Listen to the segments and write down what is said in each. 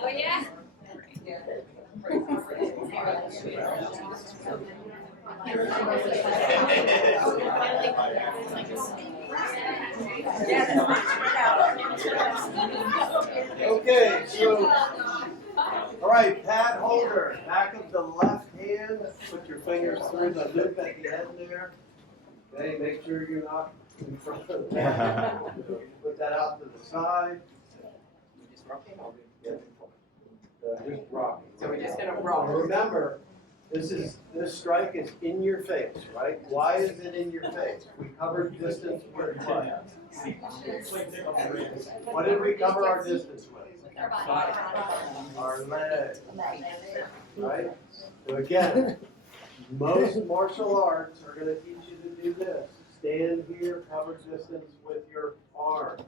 Oh yeah? Okay, so, all right, pad holder, back of the left hand, put your fingers through the loop at the end there. Okay, make sure you're not in front of the pad. Put that out to the side. Just rocking. So we're just gonna rock. Remember, this strike is in your face, right? Why is it in your face? We covered distance with what? What did we cover our distance with? Our leg, right? So again, most martial arts are going to teach you to do this. Stand here, cover distance with your arm.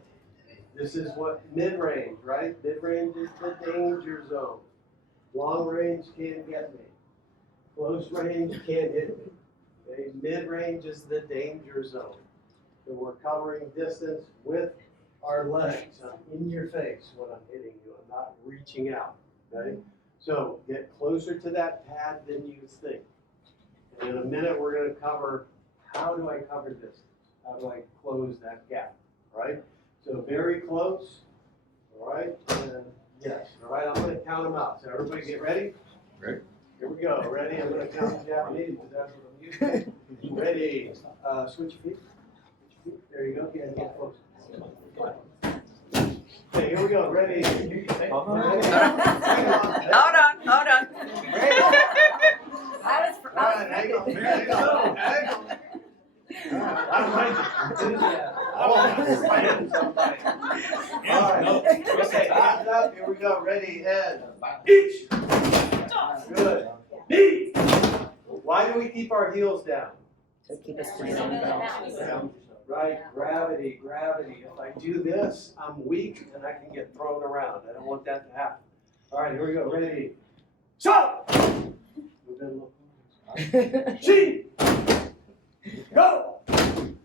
This is what mid-range, right? Mid-range is the danger zone. Long range can't get me. Close range can't hit me. Okay? Mid-range is the danger zone. So we're covering distance with our legs. I'm in your face when I'm hitting you. I'm not reaching out. Okay? So get closer to that pad than you think. And in a minute we're going to cover how do I cover distance? How do I close that gap? Right? So very close. All right? And yes. All right, I'm going to count them out. So everybody get ready? Ready. Here we go. Ready? I'm going to count in Japanese because that's what I'm using. Ready. Switch your feet. There you go. Get close. Okay, here we go. Ready? Hold on. All right, hang on. Hang on. Hang on. I'm right. All right. Okay, hands up. Here we go. Ready? Head. Each. Good. Knee. Why do we keep our heels down? To keep us down. Right, gravity. If I do this, I'm weak and I can get thrown around. I don't want that to happen. All right, here we go. Ready? Stop! Chi! Go!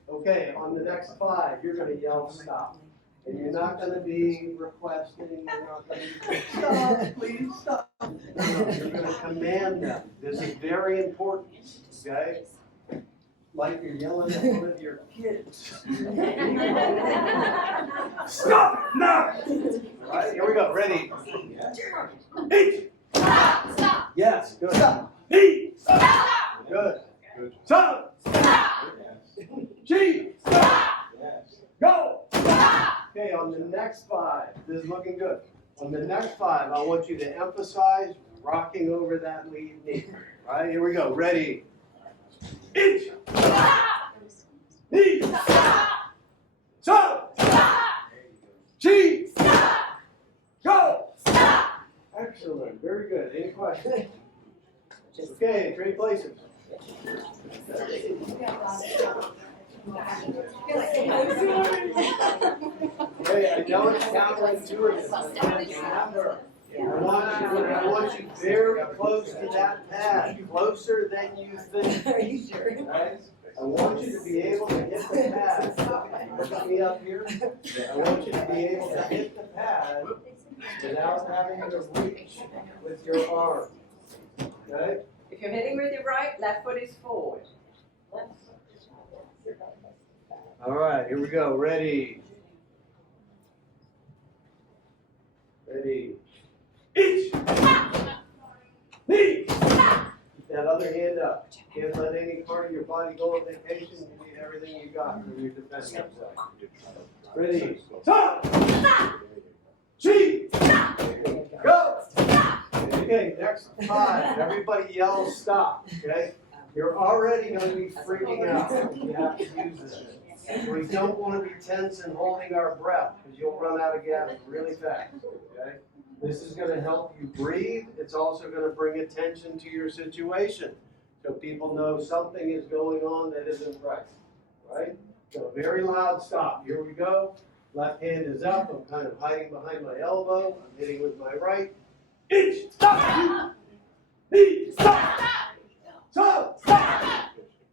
Okay, on the next 5, you're going to yell stop. And you're not going to be requesting, you're not going to be stop, please stop. No, you're going to command them. This is very important, okay? Like you're yelling at one of your kids. Stop now! All right, here we go. Ready? Eat! Stop! Yes, good. Stop. Eat! Stop! Good. Stop! Stop! G! Stop! Go! Stop! Okay, on the next 5, this is looking good. On the next 5, I want you to emphasize rocking over that lead knee. All right, here we go. Ready? Eat! Stop! Eat! Stop! Stop! Stop! G! Stop! Go! Stop! Excellent. Very good. Any questions? Okay, trade places. Okay, I know it's counterintuitive. Remember, I want you very close to that pad, closer than you think. Are you sure? Right? I want you to be able to hit the pad. Look at me up here. I want you to be able to hit the pad without having to reach with your arm. Okay? If you're hitting with your right, left foot is forward. All right, here we go. Ready? Ready? Each! Knee! Keep that other hand up. Can't let any part of your body go on vacation. You need everything you got when you're defending yourself. Ready? Stop! G! Go! Okay, next 5. Everybody yell stop, okay? You're already going to be freaking out when you have to use this. We don't want to be tense and holding our breath because you'll run out of gas really fast, okay? This is going to help you breathe. It's also going to bring attention to your situation so people know something is going on that isn't right? So very loud stop. Here we go. Left hand is up. I'm kind of hiding behind my elbow. I'm hitting with my right. Each, stop. Each, stop. So, stop.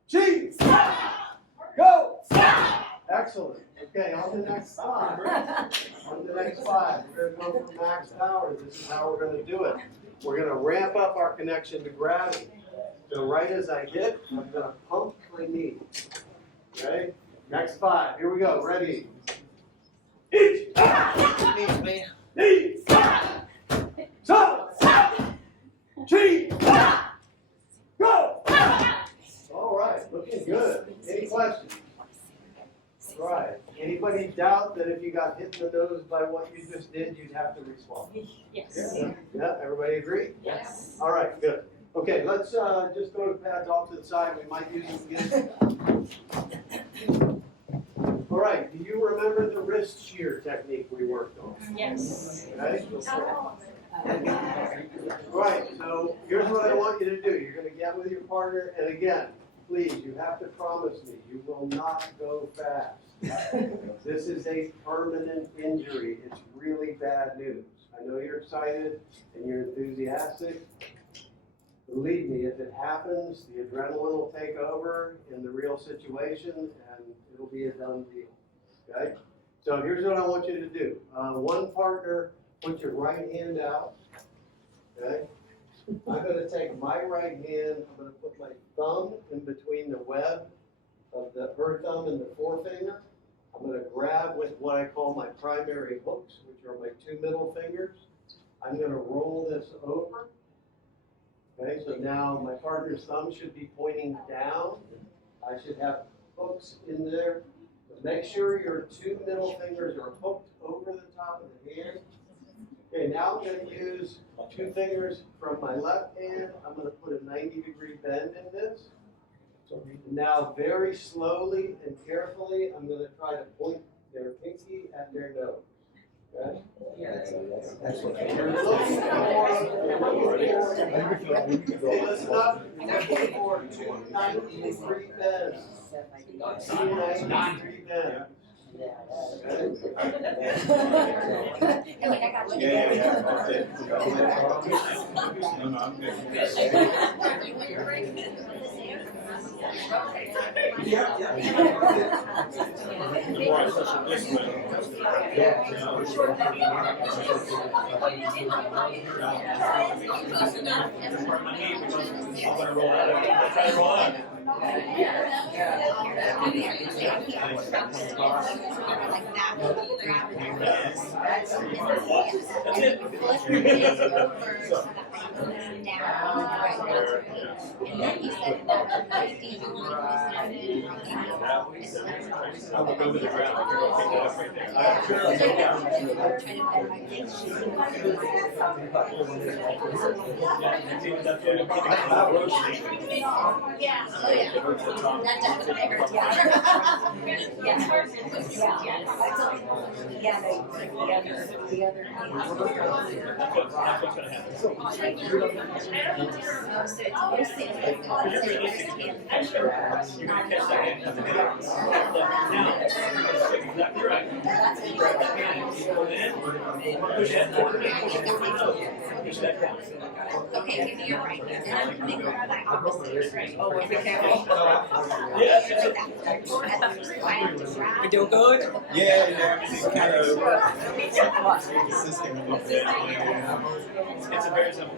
Chief, stop. Go. Stop. Excellent. Okay, on the next 5. On the next 5, we're going to go from max power. This is how we're going to do it. We're going to ramp up our connection to gravity. So right as I hit, I'm going to pump my knee. Okay? Next 5. Here we go. Ready? Each. Knee. So. Chief. Go. All right. Looking good. Any questions? All right. Anybody doubt that if you got hit in the nose by what you just did, you'd have to respond? Yes. Yeah, everybody agree? Yes. All right, good. Okay, let's just go to pads off to the side. We might use them again. All right, do you remember the wrist shear technique we worked on? Yes. Okay? All right, so here's what I want you to do. You're going to get with your partner, and again, please, you have to promise me you will not go fast. This is a permanent injury. It's really bad news. I know you're excited and you're enthusiastic. Believe me, if it happens, the adrenaline will take over in the real situation and it'll be a done deal. Okay? So here's what I want you to do. One partner, put your right hand out. Okay? I'm going to take my right hand, I'm going to put my thumb in between the web of her thumb and the forefinger. I'm going to grab with what I call my primary hooks, which are my 2 middle fingers. I'm going to roll this over. Okay, so now my partner's thumb should be pointing down. I should have hooks in there. But make sure your 2 middle fingers are hooked over the top of the hand. Okay, now I'm going to use 2 fingers from my left hand. I'm going to put a 90-degree bend in this. Now, very slowly and carefully, I'm going to try to point their pinky at their nose. Okay? You're looking listen up. You're looking for 2 90-degree bends. 2 90-degree bends. Okay, give me your right hand. And I'm going to make my opposite. Right? Oh, we can't. We doing good? Yeah, everything's kind of consistent a little bit. It's a very simple.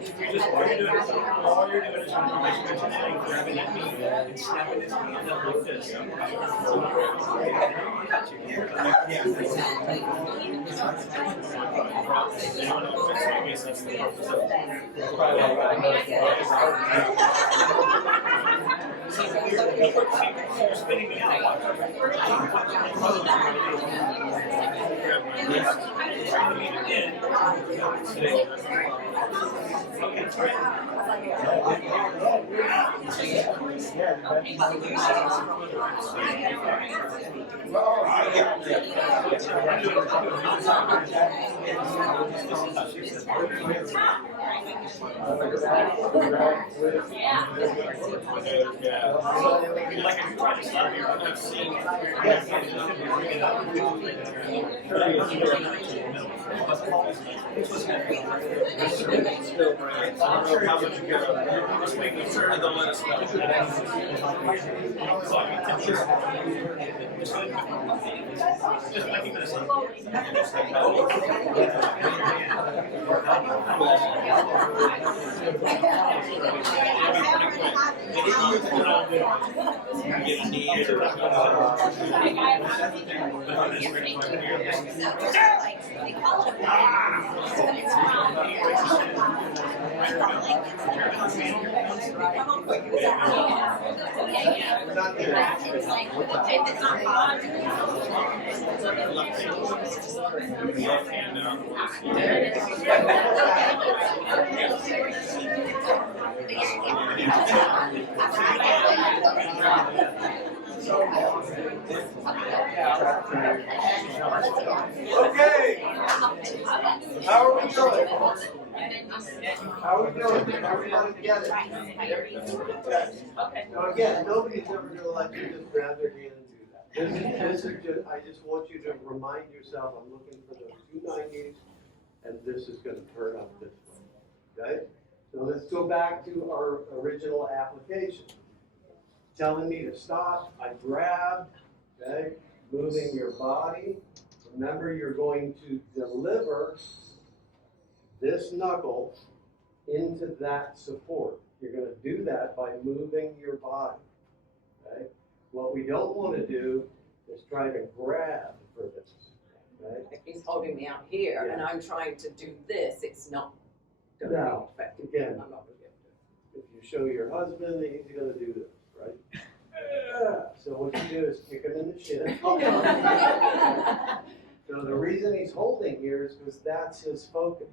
All you're doing is grabbing that knee and snapping his hand up like this. You're spinning me out. Like if you try to stop here, I'm not seeing. Just making sure they'll let us know. Okay, how are we doing? How are we doing? Everybody get it? Now again, nobody's ever gonna let you just grab their hand and do that. This is just, I just want you to remind yourself, I'm looking for those 290s, and this is gonna turn up this way, okay? So let's go back to our original application. Telling me to stop, I grab, okay? Moving your body. Remember, you're going to deliver this knuckle into that support. You're going to do that by moving your body, okay? What we don't want to do is try to grab for this, okay? If he's holding me out here and I'm trying to do this, it's not going to No, be effective. again, I'm not going to be able to. if you show your husband, he's going to do this, right? So what you do is kick him in the shin. So the reason he's holding here is because that's his focus.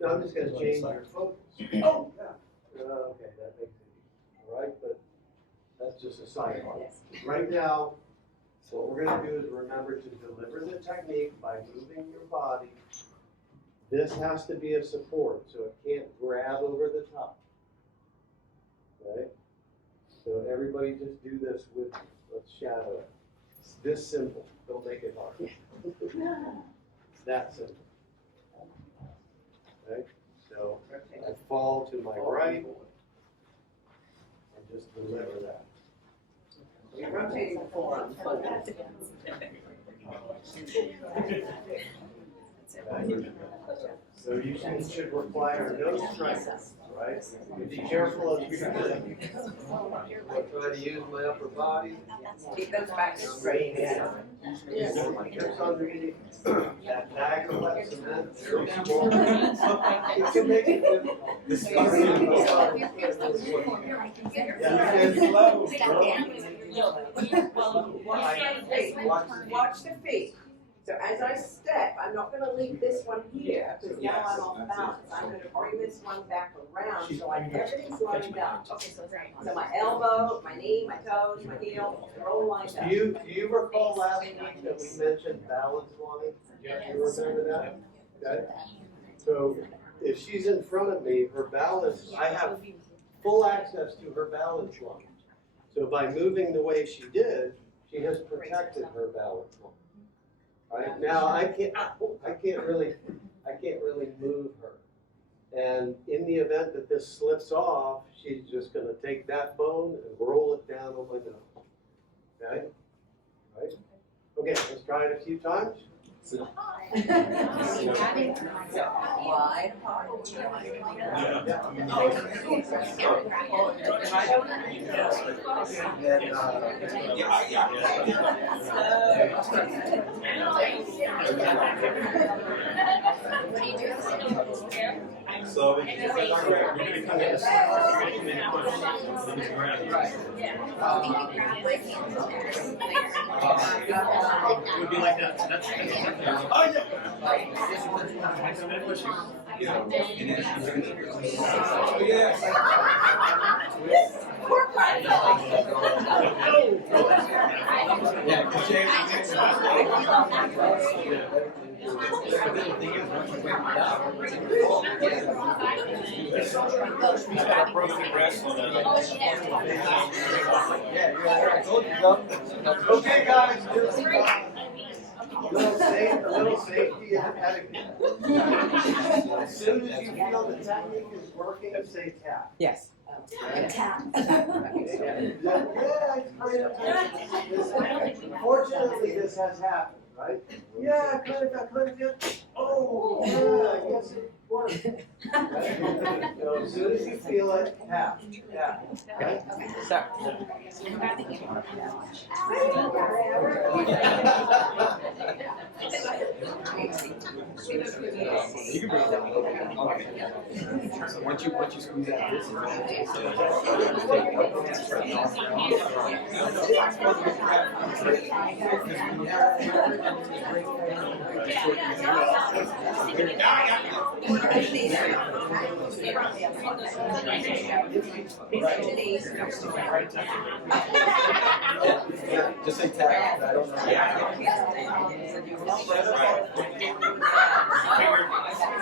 Now I'm just going to change your focus. Oh, yeah. Okay, that makes it easy. All right, but that's just a sidebar. Right now, what we're going to do is remember to deliver the technique by moving your body. This has to be a support, so it can't grab over the top. Okay? So everybody just do this with me. Let's shadow it. It's this simple. Don't make it hard. It's that simple. Okay? So I fall to my right and just deliver that. You're rotating the forearm. So you should require no strength, right? Be careful as you do. I try to use my upper body. Keep those back straight. My hips underneath. That bag of wet cement, very small. It can make it difficult. Watch the feet. So as I step, I'm not gonna leave this one here, because now I'm off balance. I'm gonna bring this one back around, so everything's lined up. So my elbow, my knee, my toes, my heel, they're all lined up. Do you recall last week that we mentioned balance line? Do you remember that? Okay. So if she's in front of me, her balance, I have full access to her balance line. So by moving the way she did, she has protected her balance line. Right now, I can't really move her. And in the event that this slips off, she's just going to take that bone and roll it down on my nose. Okay? Right? Okay, let's try it a few times. Wide. So, we're going to come in. It would be like that. That's oh, yeah. But then the thing is, once you break it down, he's got a broken wrist and Yeah, I told you, Doug. Okay, guys, just a little safety and etiquette. As soon as you feel the technique is working, say tap. Yes. Tap. Fortunately, this has happened, right? Yeah, I kind of feel. Oh, yeah, yes, it works. Right? So as soon as you feel it, tap, tap. Right? So, you can bring it down a little bit. Okay. So once you squeeze out this, just say tap. I don't know.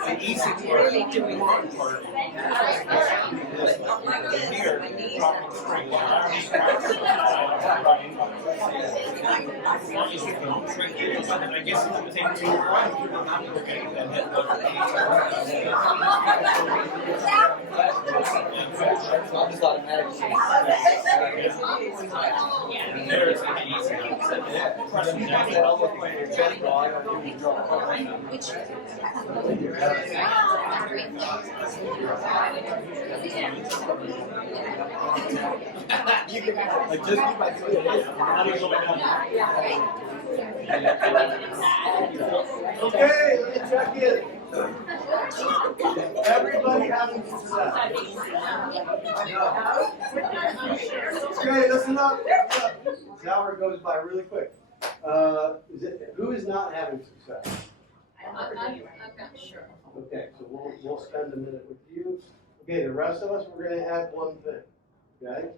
The easy part, the hard part. Here, I guess it would take 2 or 1. just automatic. You can like just keep my Okay, let me check in. Everybody having success. Okay, listen up. This hour goes by really quick. Who is not having success? I'm not sure. Okay, so we'll spend a minute with you. Okay, the rest of us, we're going to add one thing. Okay?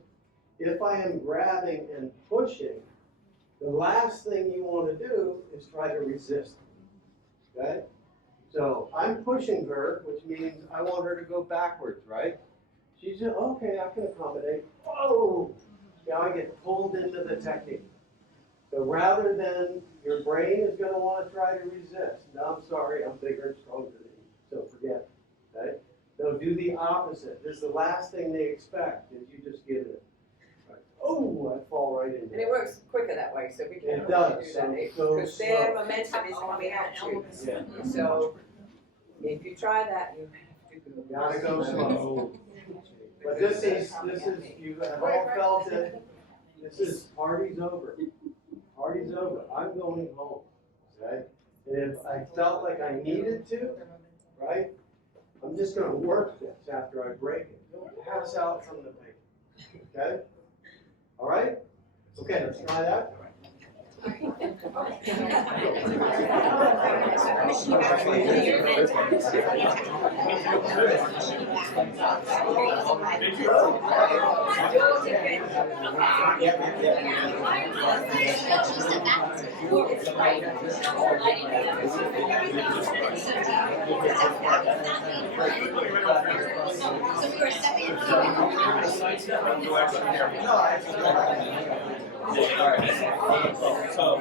If I am grabbing and pushing, the last thing you want to do is try to resist. Okay? So I'm pushing her, which means I want her to go backwards, right? She said, okay, I can accommodate. Oh! Now I get pulled into the technique. So rather than your brain is going to want to try to resist. No, I'm sorry, I'm bigger and stronger than you. So forget it. Okay? They'll do the opposite. This is the last thing they expect is you just give it. Right. Oh, I fall right into it. And it works quicker that way, so we can It does. do that. So Because their slow. momentum is coming at you. Yeah. So if you try that, you have to go. Gotta go slow. But this is, you have all felt it. This is, party's over. Party's over. I'm going home. Okay? And if I felt like I needed to, right? I'm just gonna work this after I break it. Don't pass out from the pain. Okay? All right? Okay, let's try that. So,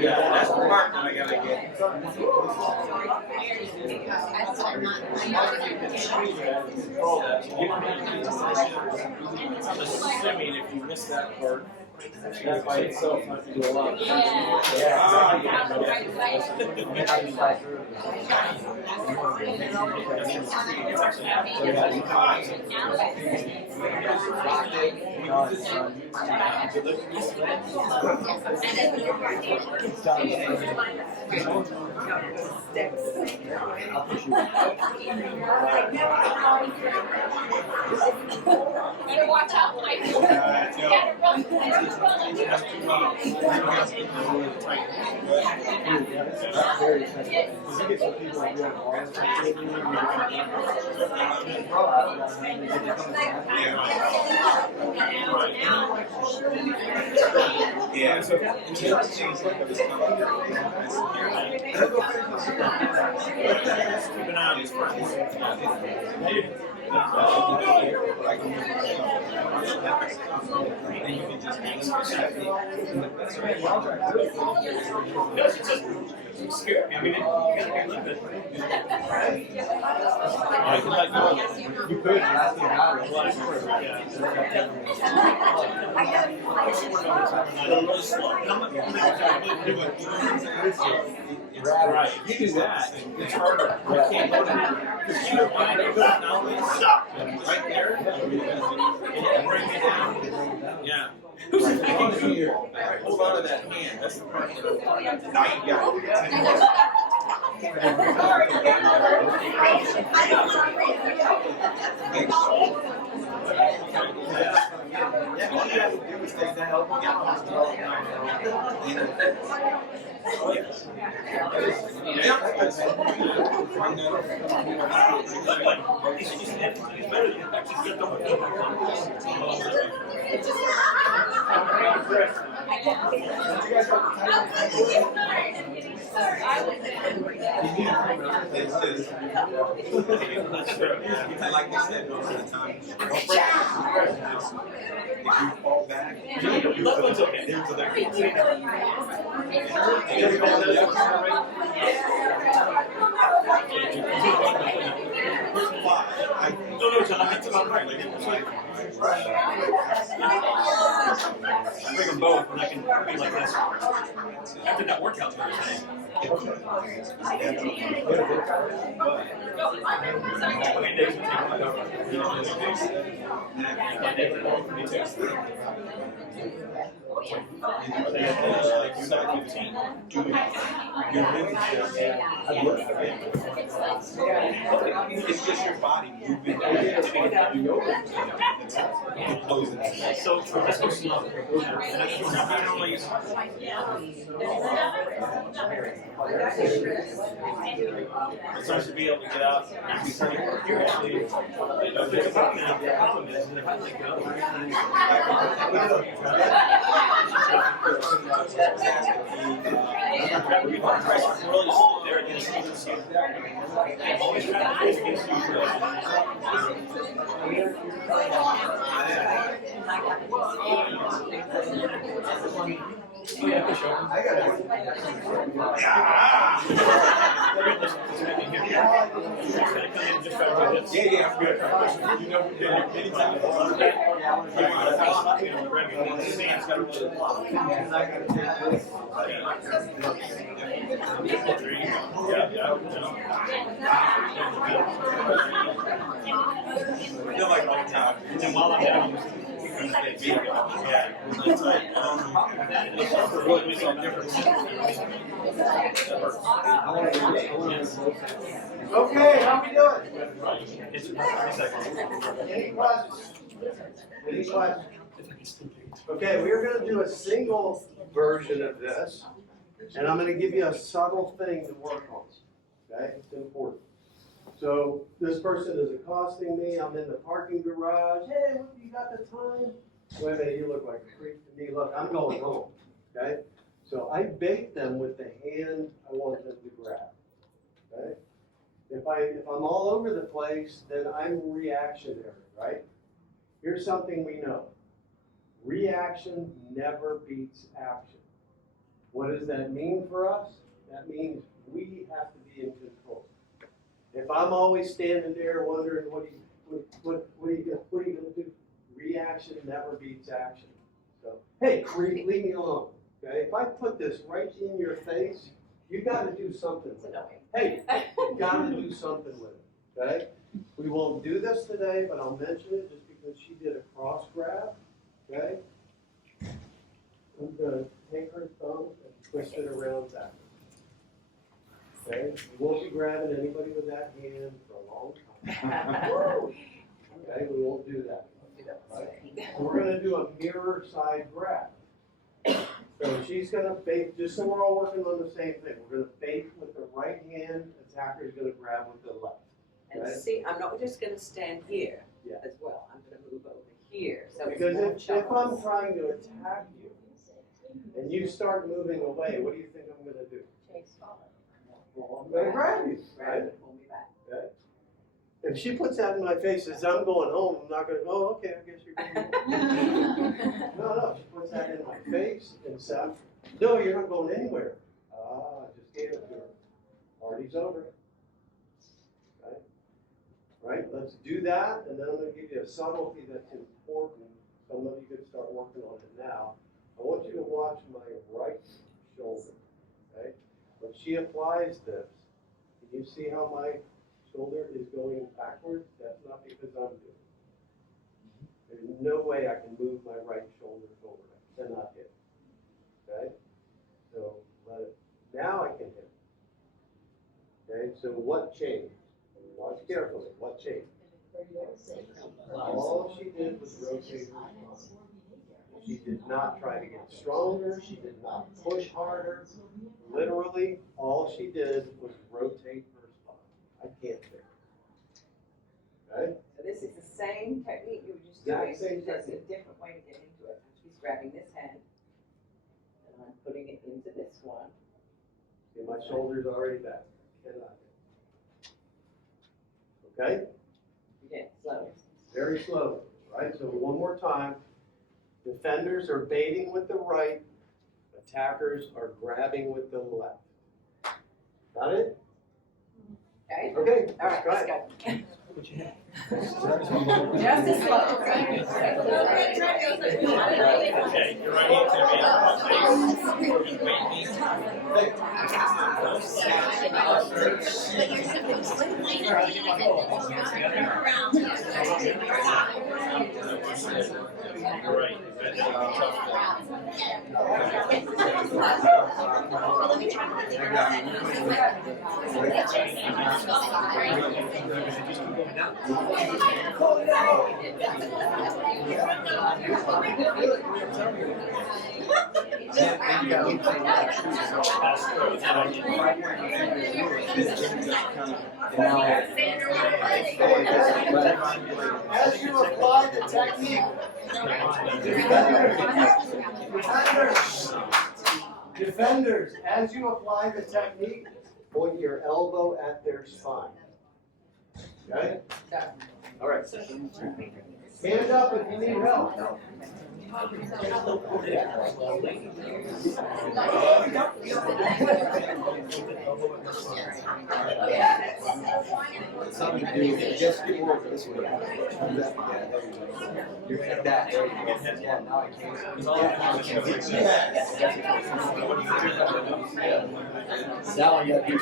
yeah, that's the part that I gotta get. I'm assuming if you miss that part, that by itself might do a lot. Better watch out, Mike. You gotta run. Yeah, so things like this. Keep an eye on these friends. And you can just it's scary. I mean, you gotta live it. You could ask me about it. Right. You do that, it's harder. You can't go to because you find it right there and bring it down. Yeah. Who's thinking here? Hold on to that hand. That's the part that I'm talking about. Now you got all you have to do is take that help and get like I said, most of the time, if you fall back, that one's okay. There's no, John, that's about right. I bring them both, and I can be like this. After that workout, it's just your body moving. So true. That's so slow. It's nice to be able to get out and be starting work here. Actually, think about now. The problem is that if I let go, really slow there against you. And always try to face against you. Yeah, for sure. I got it. Yeah, I'm good. You know, anytime. I feel like right now, and while I'm down, Okay, how we doing? Any questions? Any questions? Okay, we're going to do a single version of this, and I'm going to give you a subtle thing to work on. Okay, it's important. So this person is accosting me. I'm in the parking garage. Hey, look, you got the time? Wait a minute, you look like a creep to me. Look, I'm going home. Okay, so I bait them with the hand I want them to grab. Okay, if I'm all over the place, then I'm reactionary, right? Here's something we know. Reaction never beats action. What does that mean for us? That means we have to be in control. If I'm always standing there wondering what are you going to do? Reaction never beats action. So, hey, creep, leave me alone. Okay? If I put this right in your face, you got to do something with it. Hey, you got to do something with it. Okay? We won't do this today, but I'll mention it just because she did a cross grab. Okay? I'm gonna take her thumb and twist it around that. Okay? You won't be grabbing anybody with that hand for a long time. Okay, we won't do that. Right? So we're gonna do a mirror side grab. So she's gonna bait, just so we're all working on the same thing, we're gonna bait with the right hand, attacker's gonna grab with the left. And Okay? see, I'm not just gonna stand here Yeah. as well, I'm gonna move over here, so it's Because more if chunks. I'm trying to attack you, and you start moving away, what do you think I'm gonna do? I'm gonna grab you, Grab right? it, pull me back. Okay? If she puts that in my face as I'm going home, I'm not gonna, oh, okay, I guess you're going home. No, she puts that in my face and says, no, you're not going anywhere. Ah, I just gave it to her. Party's over. Right? Right, let's do that, and then I'm gonna give you a subtlety that's important. Some of you could start working on it now. I want you to watch my right shoulder, okay? When she applies this, can you see how my shoulder is going backwards? That's not because I'm doing it. There's no way I can move my right shoulder forward. I cannot hit. Okay? So let it. Now I can hit. Okay, so what changed? Watch carefully. What changed? All she did was rotate her spine. She did not try to get stronger. She did not push harder. Literally, all she did was rotate her spine. I can't fix it. Okay? So this is the same technique you were just Exact doing, same just a technique. different way to get into it. She's grabbing this hand, and I'm putting it into this one. See, my shoulder's already back. Cannot hit. Okay? Again, slow. Very slowly, right? So one more time. Defenders are baiting with the right. Attackers are grabbing with the left. Got it? Okay? Okay. All right, try let's it. go. Put your hand. Just as slow. Okay, you're right into You're right. As you apply the technique, defenders, as you apply the technique, point your elbow at their spine. Okay? All right. Hand up if you need help. Something to do, just get more this way. You're at that. There you go. Yeah, now I can't. Now I got to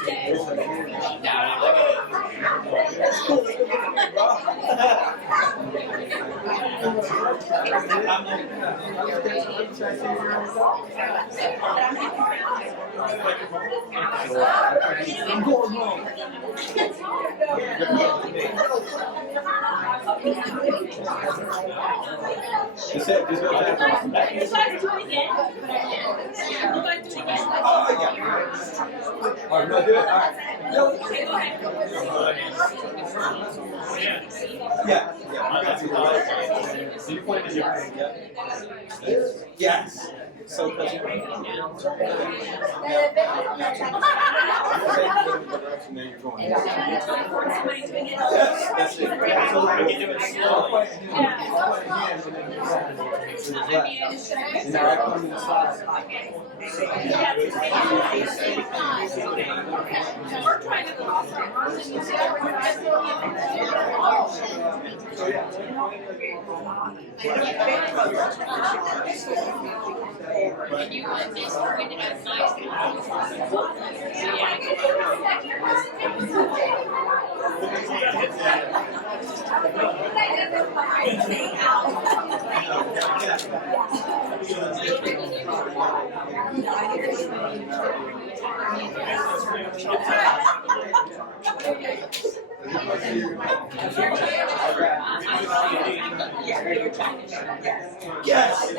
I'm going home. Just go back. You guys do it again? You guys do it again? Oh, yeah. All right, no, do it. All right. Okay, go ahead. Yeah. So you pointed your hand, yeah? Yes. So close. There you're going. Yes, that's it. So We can do it slowly. And now I come to the side. We're trying to cross our arms and use and you want this organized nice. Yes.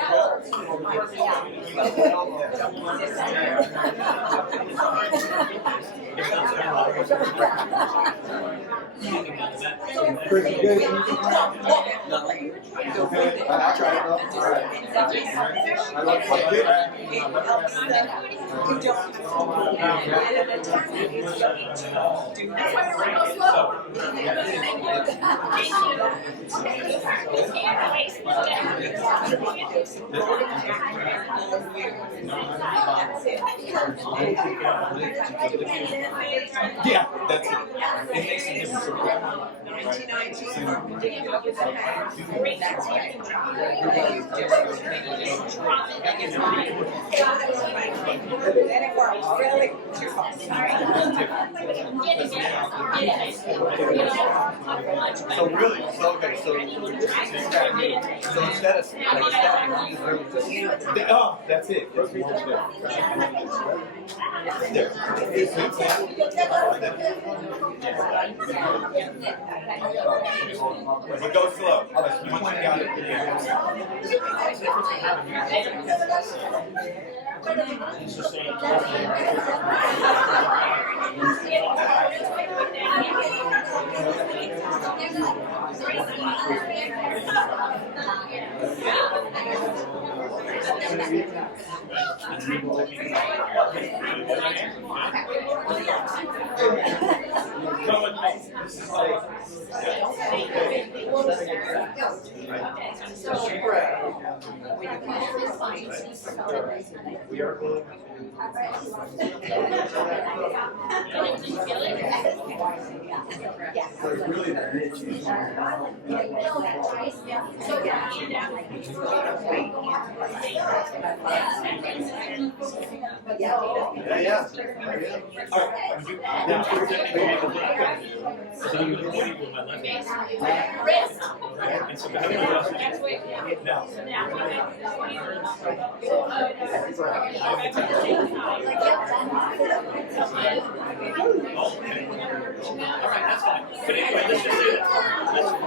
Pretty good. No. Okay. I'll try it out. All right. I like my good. Yeah, that's it. It makes a difference. So really, so okay, so instead of like stepping, I'm just really just oh, that's it. It's more there. But go slow. Once you got it. We are going so it's really that niche. Yeah. All right, that's fine. But anyway, let's just say that.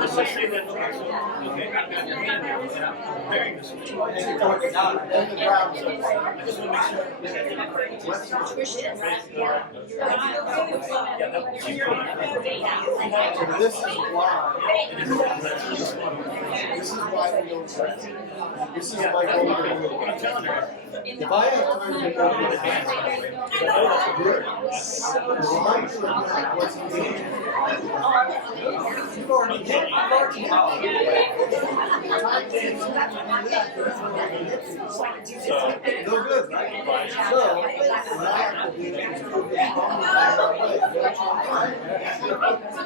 Let's just say that. Okay, I've got your hand there. And I'm comparing this. I just want to make sure. This is why we don't try. This is why we don't. If I have time to go to the dance, what's the you've already hit. No good, right? So,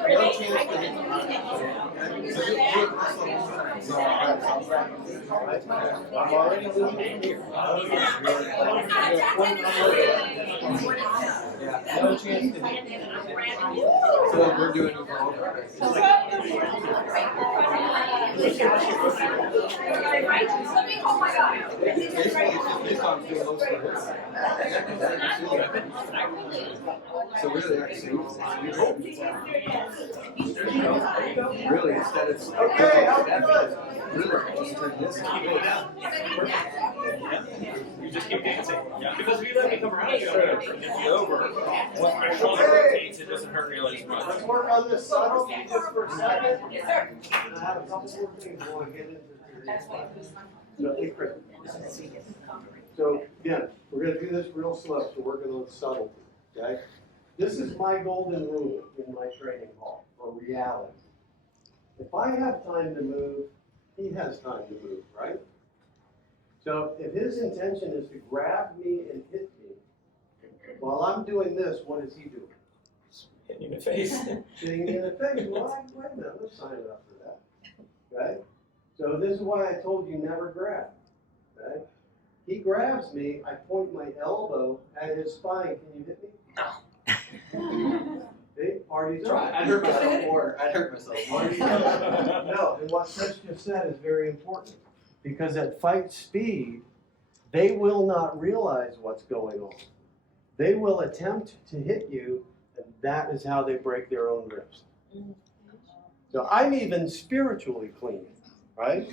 no chance to I'm already losing here. Yeah, no chance to so we're doing it so really, actually, really, instead of okay, really, just turn this Keep it down. You just keep dancing. Because if you let me come around, it's over. Once my shoulder rotates, it doesn't hurt really as much. Let's work on this subtlety just for a second. Yes, sir. And I have a couple more things I want to get into. So, hey, Chris. So, again, we're going to do this real slow, so we're going to subtlety, okay? This is my golden rule in my training hall, for reality. If I have time to move, he has time to move, right? So if his intention is to grab me and hit me, while I'm doing this, what is he doing? Hitting you in the face. Hitting me in the face. Well, wait a minute, I'm not signing up for that. Okay? So this is why I told you never grab. Okay? He grabs me, I point my elbow at his spine. Can you hit me? No. See, parties are. I'd hurt myself more. I'd hurt myself more. No, and what Chris just said is very important, because at fight speed, they will not realize what's going on. They will attempt to hit you, and that is how they break their own ribs. So I'm even spiritually clean, right?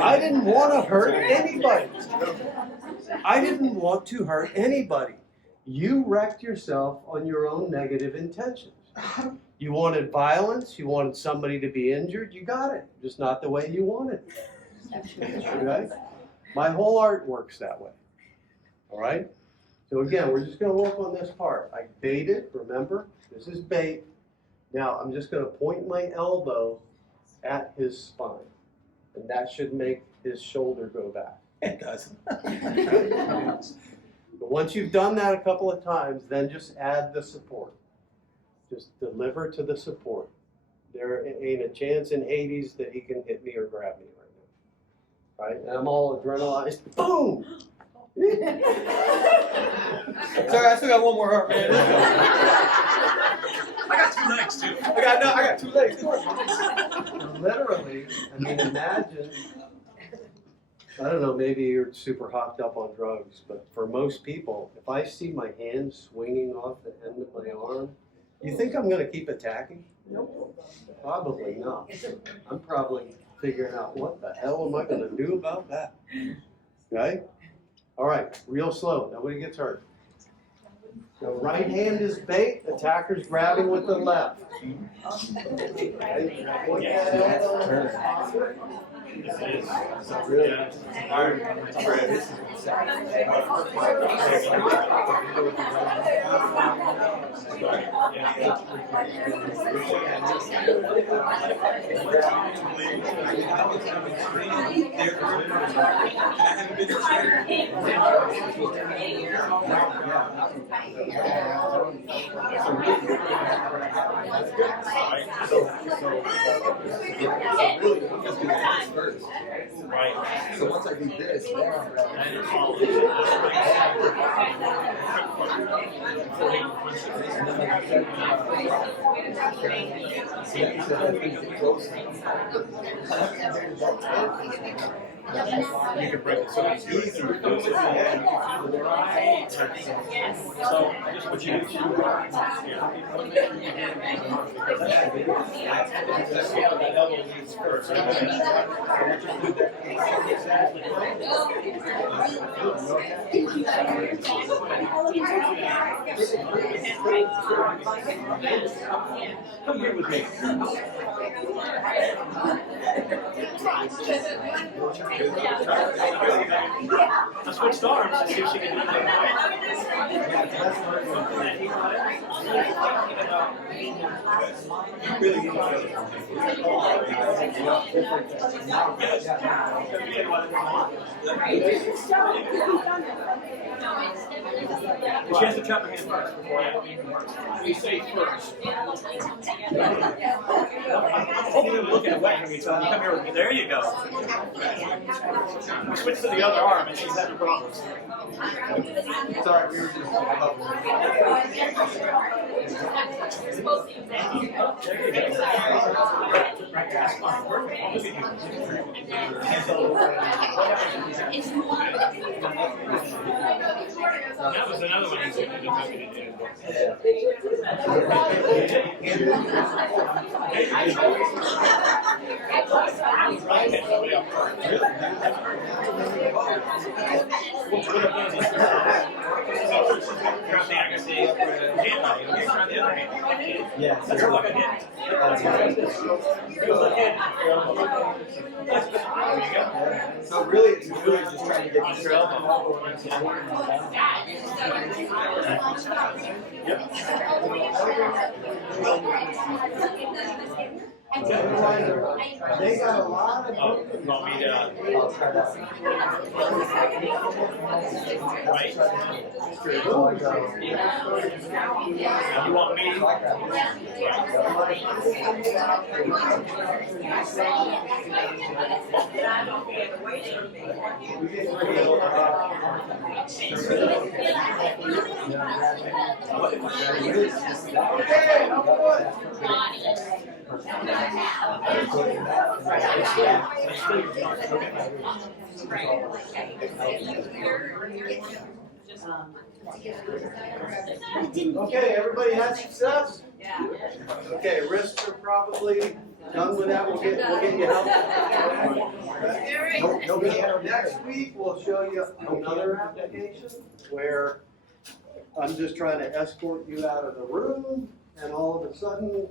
I didn't want to hurt anybody. I didn't want to hurt anybody. You wrecked yourself on your own negative intentions. You wanted violence, you wanted somebody to be injured, you got it. Just not the way you wanted it. Okay? My whole art works that way. All right? So again, we're just going to work on this part. I bait it, remember? This is bait. Now I'm just going to point my elbow at his spine. And that should make his shoulder go back. It does. But once you've done that a couple of times, then just add the support. Just deliver to the support. There ain't a chance in Hades that he can hit me or grab me right now. Right? And I'm all adrenalized. Boom! Sorry, I still got one more arm, man. I got 2 legs too. I got 2 legs. Literally, I mean, imagine, I don't know, maybe you're super hopped up on drugs, but for most people, if I see my hand swinging off the end of my arm, you think I'm going to keep attacking? Nope. Probably not. I'm probably figuring out what the hell am I going to do about that. Okay? All right, real slow. Nobody gets hurt. The right hand is bait, attacker's grabbing with the left. So once I do this, You can break it. So he's doing through it. So just what you do. That elbow leads first. Come here with me. I switched arms to see if she can do that. She has to trap her hand first before we say first. Hopefully we're looking away from each other. Come here with me. There you go. We switch to the other arm and she's having problems. sorry, we were just That was another one he's going to do. yeah. That's what I did. So really, it's really just trying to get your elbow. They got a lot of. You want me to? I'll try that. Right? You want me? Okay, how good? Okay, everybody had success? Yeah. Okay, wrists are probably done with that. We'll get you help. Next week, we'll show you another application where I'm just trying to escort you out of the room, and all of a sudden,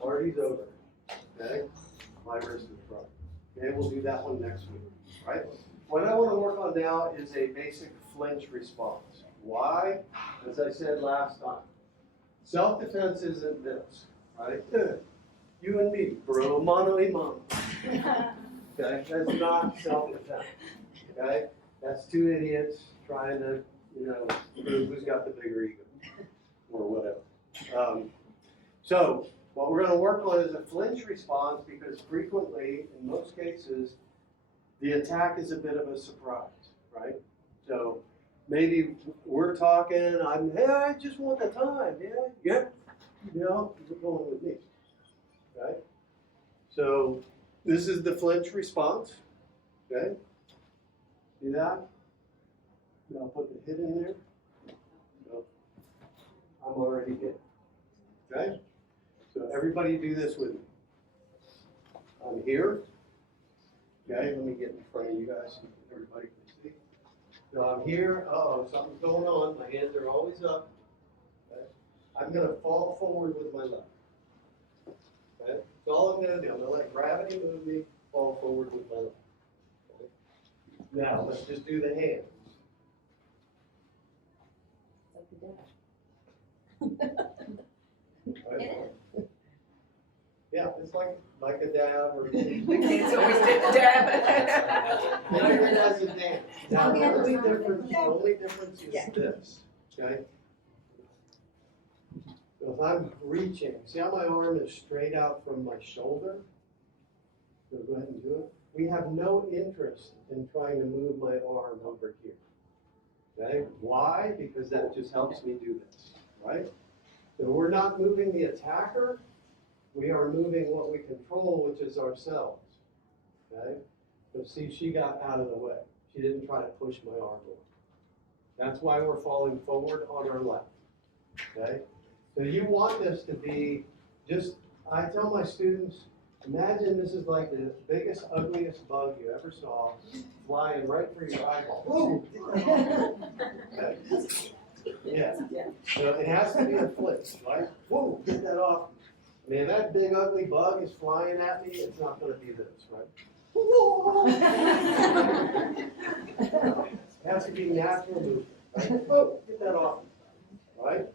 party's over. Okay? My wrist is broken. Okay, we'll do that one next week. Right? What I want to work on now is a basic flinch response. Why? As I said last time, self-defense isn't this, right? You and me, bro, mano y mano. Okay, that's not self-defense. Okay, that's two idiots trying to, prove who's got the bigger ego, or whatever. So what we're going to work on is a flinch response, because frequently, in most cases, the attack is a bit of a surprise, right? So maybe we're talking, hey, I just want the time, yeah, you're going with me, right? So this is the flinch response, okay? See that? I'll put the hit in there. So I'm already hit, okay? So everybody do this with me. I'm here, okay? Let me get in front of you guys so everybody can see. So I'm here, something's going on, my hands are always up. Okay? I'm gonna fall forward with my left. Okay? That's all I'm gonna do. I'm gonna let gravity move me, fall forward with my left. Okay? Now, let's just do the hands. Right? Yeah, it's like a dab or. The kids always did the dab. Think of it as a dance. Now, the only difference is this, okay? So if I'm reaching, see how my arm is straight out from my shoulder? So go ahead and do it. We have no interest in trying to move my arm over here. Okay? Why? Because that just helps me do this, right? So we're not moving the attacker. We are moving what we control, which is ourselves. Okay? So see, she got out of the way. She didn't try to push my arm over. That's why we're falling forward on our left. Okay? So you want this to be just, I tell my students, imagine this is like the biggest, ugliest bug you ever saw flying right for your eyeball. Whoa! Okay? Yeah. So it has to be a flinch, right? Whoa, get that off. I mean, if that big ugly bug is flying at me, it's not going to be this, right? It has to be natural movement, right? Oh, get that off, right?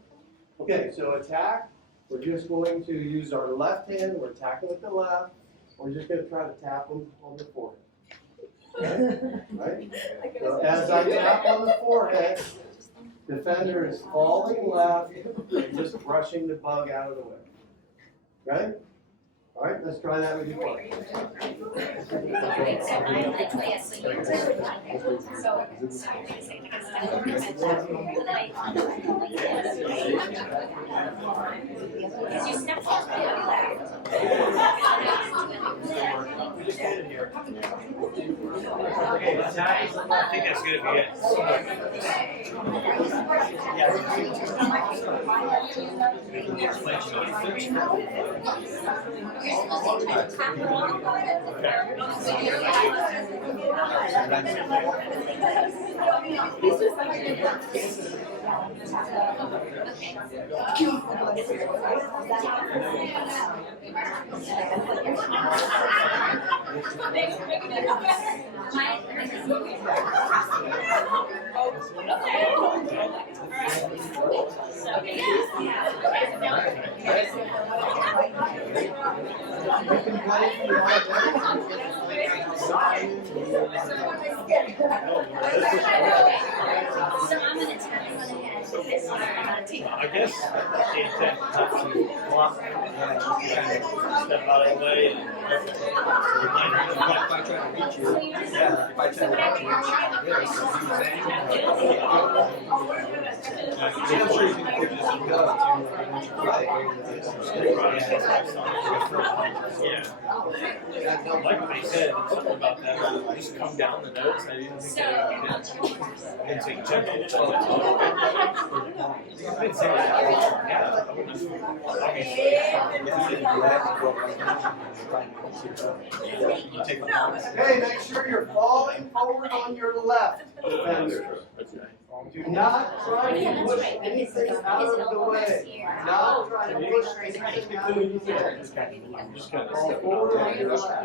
Okay, so attack, we're just going to use our left hand, we're attacking with the left, we're just going to try to tap them on the forehead. Right? So as I tap on the forehead, defender is falling left, just brushing the bug out of the way. Right? All right, let's try that with your partner. Okay, attack. I think that's good. I guess the intent is not to block and kind of step out of the way and if I try to reach you, if I try to reach you, I'm sure you can pick this up to right. Like they said, something about that, just come down the nose, I didn't think that would be and take gentle. I've been saying that. Yeah, I wouldn't Okay, make sure you're falling forward on your left, defender. Do not try to push anything out of the way. Do not try to push anything out of the way. just kind of Fall step forward on your left.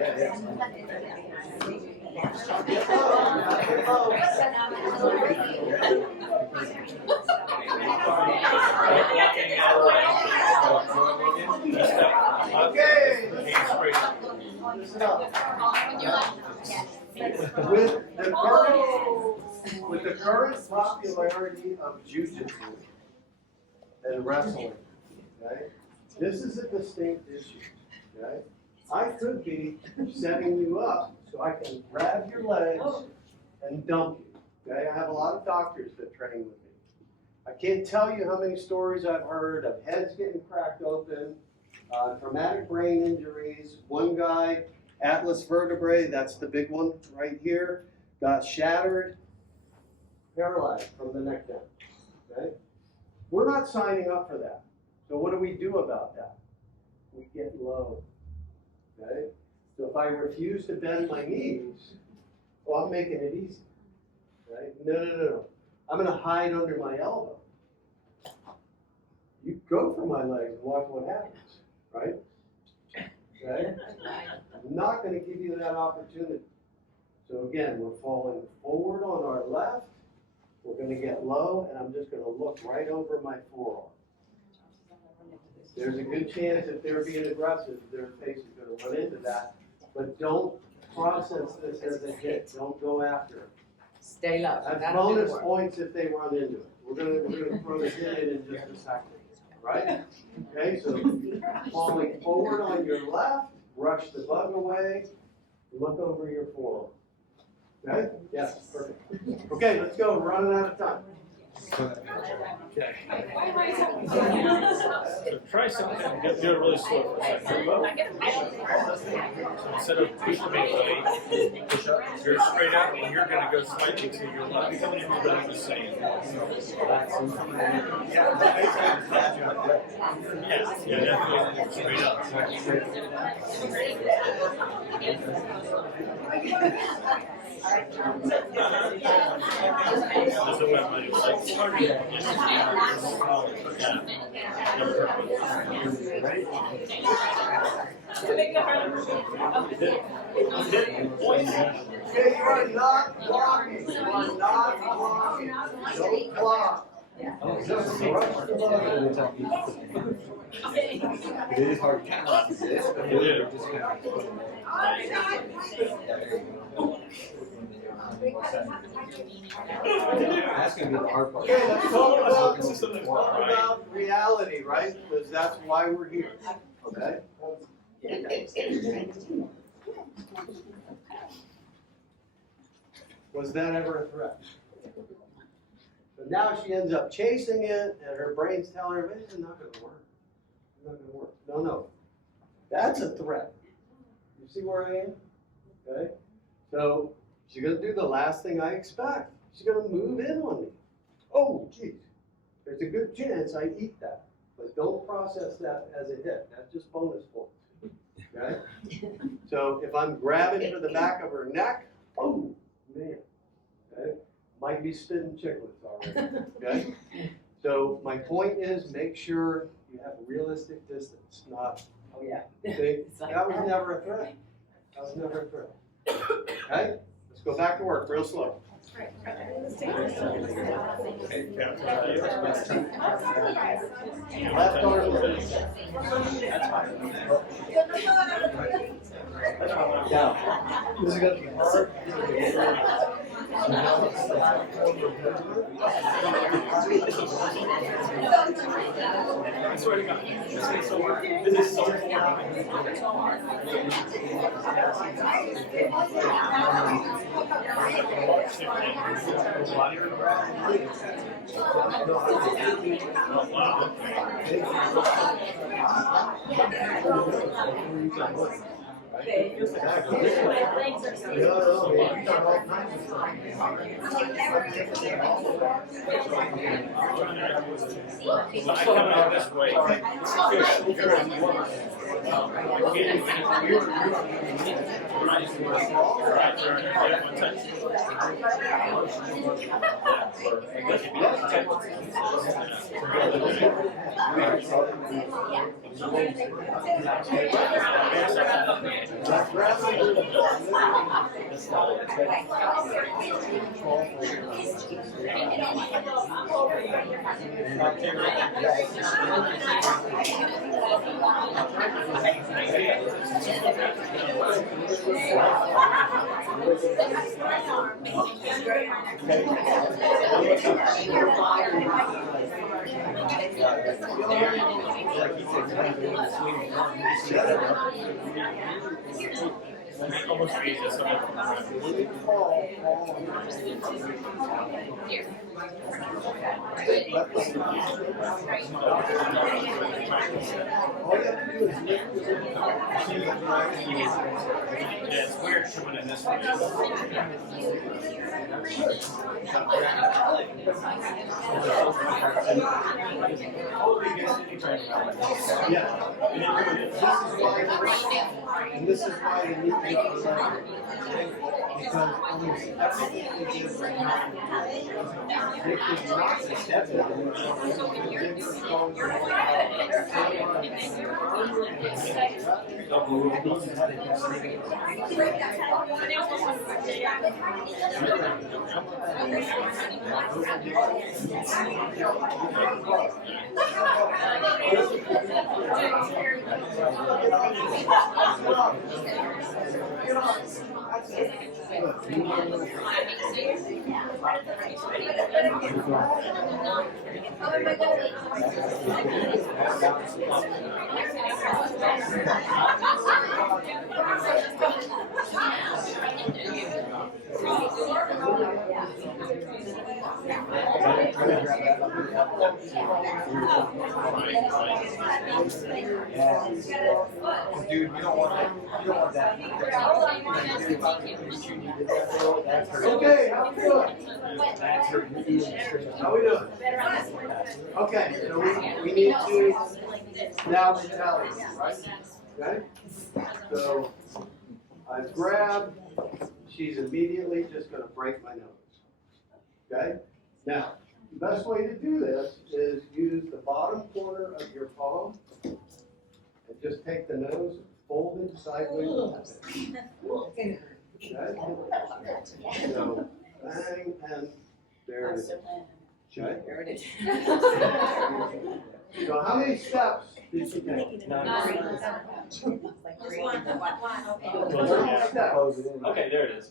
Get low, get low. Okay. Listen up. With the current popularity of jujitsu and wrestling, okay, this is a distinct issue. Okay, I could be setting you up so I can grab your legs and dump you. Okay, I have a lot of doctors that train with me. I can't tell you how many stories I've heard of heads getting cracked open, traumatic brain injuries. One guy, atlas vertebrae, that's the big one right here, got shattered, paralyzed from the neck down. Okay? We're not signing up for that. So what do we do about that? We get low. Okay? So if I refuse to bend my knees, well, I'm making it easy. Right? No. I'm going to hide under my elbow. You go for my legs and watch what happens. Right? Okay? I'm not going to give you that opportunity. So again, we're falling forward on our left. We're going to get low, and I'm just going to look right over my forearm. There's a good chance if they're being aggressive, their face is going to run into that. But don't process this as a hit. Don't go after it. Stay low. That's bonus points if they run into it. We're going to throw this in just a second. Right? Okay, so falling forward on your left, brush the bug away, look over your forearm. Okay? Yes, perfect. Okay, let's go. We're running out of time. Okay. So try something, do it really slow for a second. So instead of pushing me away, push up, you're straight up, and you're going to go slightly to your left. You're doing the same. Yeah, definitely straight up. Doesn't matter what it's like. Okay, you are not blocking. You are not blocking. Don't block. Just brush the bug. It is hard to catch this, but It is. just kind that's going to be the hard part. Okay, let's talk about reality, right? Because that's why we're here. Okay? Was that ever a threat? But now she ends up chasing it, and her brain's telling her, it's not going to work. It's not going to work. No. That's a threat. You see where I am? Okay? So she's going to do the last thing I expect. She's going to move in on me. Oh, geez. There's a good chance I eat that. But don't process that as a hit. That's just bonus points. Okay? So if I'm grabbing for the back of her neck, oh, man. Okay? Might be spitting chiclets already. Okay? So my point is make sure you have realistic distance, not, Oh, yeah. that was never a threat. That was never a threat. Okay? Let's go back to work real slow. Left arm release. Down. This is going to be hard. I swear to God, this is so hard. This is so hard. I'm coming out this way. Almost reached this one. Yeah, it's weird coming in this way. Yeah. And this is why you need to get the record. Because almost everything they do right now, Nick is not accepted. Dude, you don't want that. Okay, how we doing? How we doing? Okay, so we need to now tally, right? Okay? So I grab, she's immediately just gonna break my nose. Okay? Now, the best way to do this is use the bottom corner of your palm and just take the nose, fold it sideways. Okay? So, bang, and there it is. Okay? There it is. So how many steps did you take? One. Okay, there it is.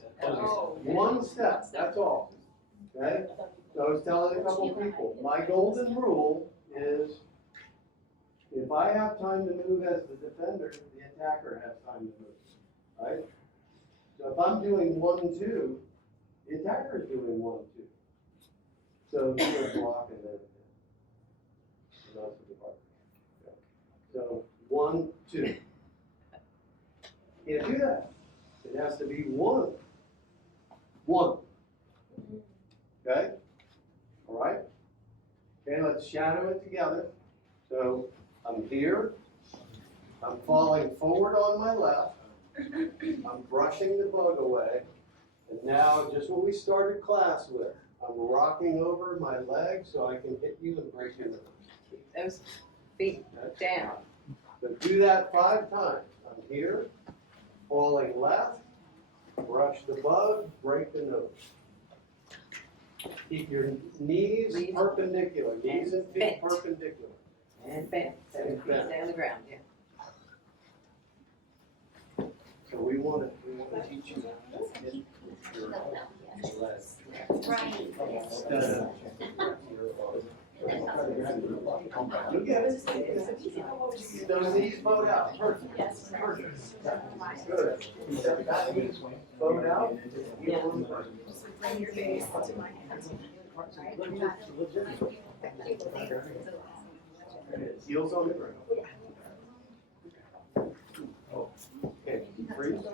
One step, that's all. Okay? So I was telling a couple people, my golden rule is if I have time to move as the defender, the attacker has time to move. Right? So if I'm doing 1-2, the attacker is doing 1-2. So you're blocking everything. So that's what the part. Okay. So 1-2. Can't do that. It has to be 1. 1. Okay? All right? Okay, let's shadow it together. So I'm here. I'm falling forward on my left. I'm brushing the bug away. And now, just what we started class with, I'm rocking over my leg so I can hit you and break your nose. Those feet down. So do that 5 times. I'm here, falling left, brush the bug, break the nose. Keep your knees perpendicular, knees and feet perpendicular. And bend. So And feet bend. down the ground, yeah. So we want to teach you that. You get it. Those knees bowed out. Perfect. Perfect. Good. Step back, knees bowed out. Heel in front. Heels on the ground. Okay, freeze.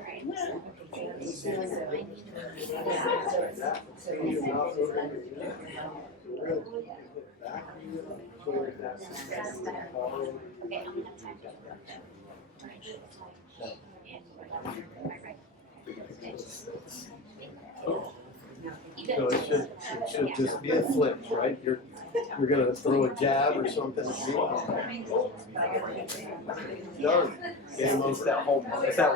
So it should just be a flinch, right? You're gonna throw a jab or something. Done. It's that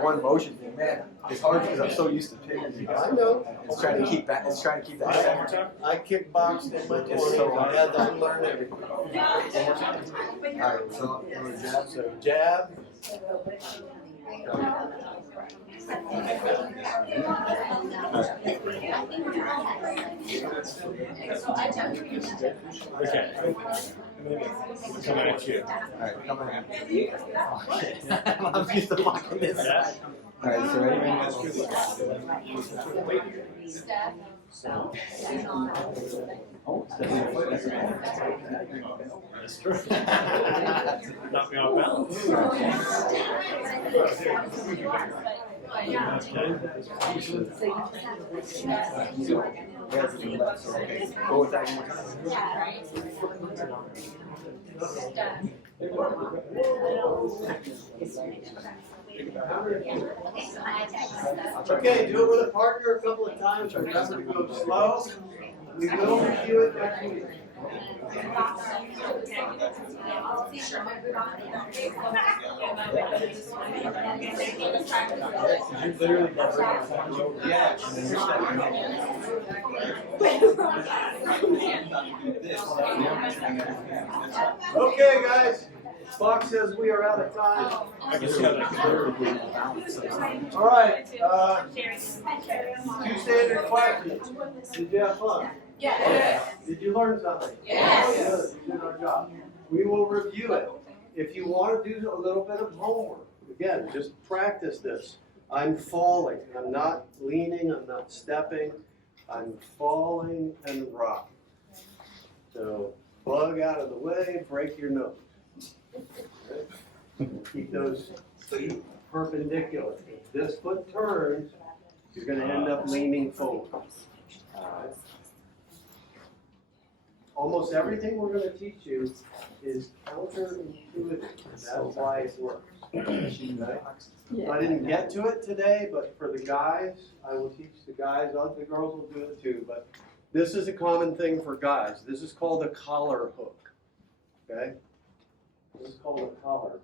one motion thing, man. It's hard because I'm so used to pitching. I know. It's trying to keep that center. I kickboxed in my It's so 20s. I had to unlearn everything. Alright, so jab. So jab. Okay. Come at you. Alright, come on. I'm used to blocking this. Alright, so ready? Oh, That's true. Knock me off balance. Okay, go with that one Okay, do it with a partner a couple of times. Remember to go slow. We will review it next week. You literally got rid of the yeah, and then you're Okay, guys. Fox says we are out of time. I can see how that could work. All right. 2 standard questions. Did you have fun? Yeah. Did you learn something? Yes. Good. You did our job. We will review it. If you want to do a little bit of homework, again, just practice this. I'm falling. I'm not leaning. I'm not stepping. I'm falling and rocking. So bug out of the way, break your nose. Okay? Keep those feet perpendicular. If this foot turns, you're going to end up leaning forward. Alright? Almost everything we're going to teach you is counterintuitive. That's why it works. Okay? I didn't get to it today, but for the guys, I will teach the guys. The girls will do it too. But this is a common thing for guys. This is called a collar hook. Okay? This is called a collar hook.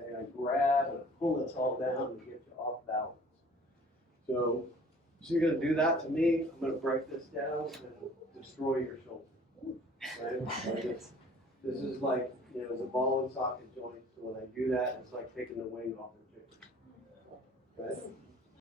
Okay? I grab and pull this all down to get you off balance. So you're going to do that to me. I'm going to break this down and destroy your shoulder. Right? This is like, the ball and socket joint. So when I do that, it's like taking the wing off the chicken. Okay?